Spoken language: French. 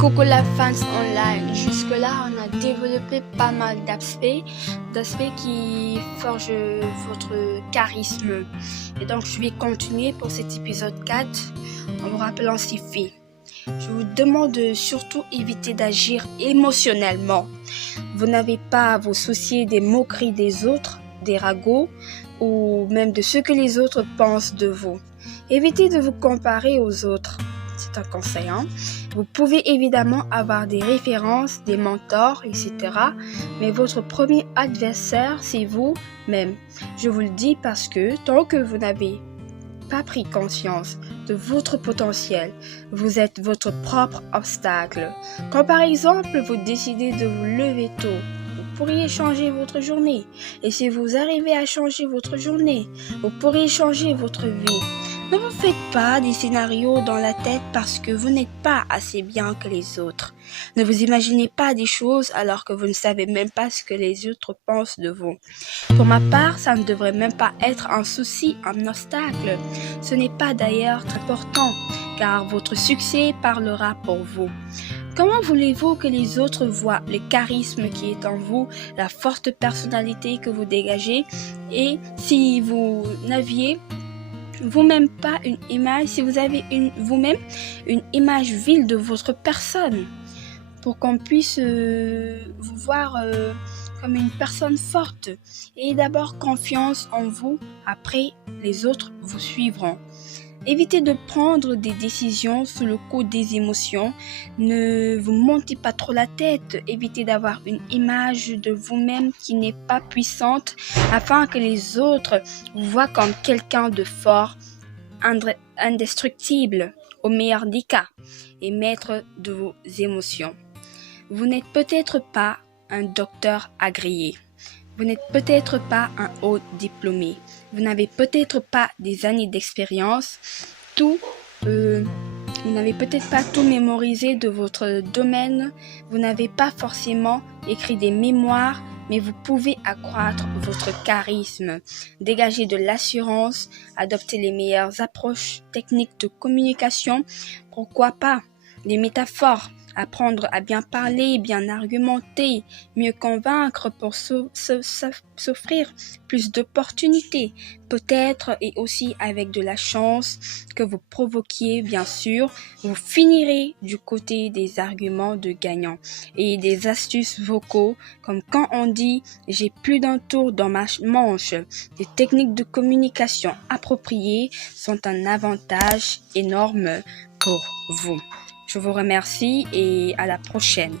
Coucou la fans online. Jusque-là, on a développé pas mal d'aspects qui forgent votre charisme. Et donc, je vais continuer pour cet épisode 4 en vous rappelant ces faits. Je vous demande de surtout éviter d'agir émotionnellement. Vous n'avez pas à vous soucier des moqueries des autres, des ragots ou même de ce que les autres pensent de vous. Évitez de vous comparer aux autres. C'est un conseil. Vous pouvez évidemment avoir des références, des mentors, etc. Mais votre premier adversaire, c'est vous-même. Je vous le dis parce que tant que vous n'avez pas pris conscience de votre potentiel, vous êtes votre propre obstacle. Quand par exemple vous décidez de vous lever tôt, vous pourriez changer votre journée. Et si vous arrivez à changer votre journée, vous pourriez changer votre vie. Ne vous faites pas des scénarios dans la tête parce que vous n'êtes pas assez bien que les autres. Ne vous imaginez pas des choses alors que vous ne savez même pas ce que les autres pensent de vous. Pour ma part, ça ne devrait même pas être un souci, un obstacle. Ce n'est pas d'ailleurs très important car votre succès parlera pour vous. Comment voulez-vous que les autres voient le charisme qui est en vous, la forte personnalité que vous dégagez et si vous n'aviez vous-même pas une image, si vous avez vous-même une image vile de votre personne pour qu'on puisse vous voir comme une personne forte. Ayez d'abord confiance en vous, après les autres vous suivront. Évitez de prendre des décisions sous le coup des émotions. Ne vous montez pas trop la tête. Évitez d'avoir une image de vous-même qui n'est pas puissante afin que les autres vous voient comme quelqu'un de fort, indestructible au meilleur des cas et maître de vos émotions. Vous n'êtes peut-être pas un docteur agréé. Vous n'êtes peut-être pas un haut diplômé. Vous n'avez peut-être pas des années d'expérience. Vous n'avez peut-être pas tout mémorisé de votre domaine. Vous n'avez pas forcément écrit des mémoires, mais vous pouvez accroître votre charisme, dégager de l'assurance, adopter les meilleures approches techniques de communication. Pourquoi pas les métaphores? Apprendre à bien parler, bien argumenter, mieux convaincre pour s'offrir plus d'opportunités. Peut-être et aussi avec de la chance que vous provoquiez, bien sûr, vous finirez du côté des arguments de gagnant et des astuces vocaux comme quand on dit « j'ai plus d'un tour dans ma manche ». Les techniques de communication appropriées sont un avantage énorme pour vous. Je vous remercie et à la prochaine.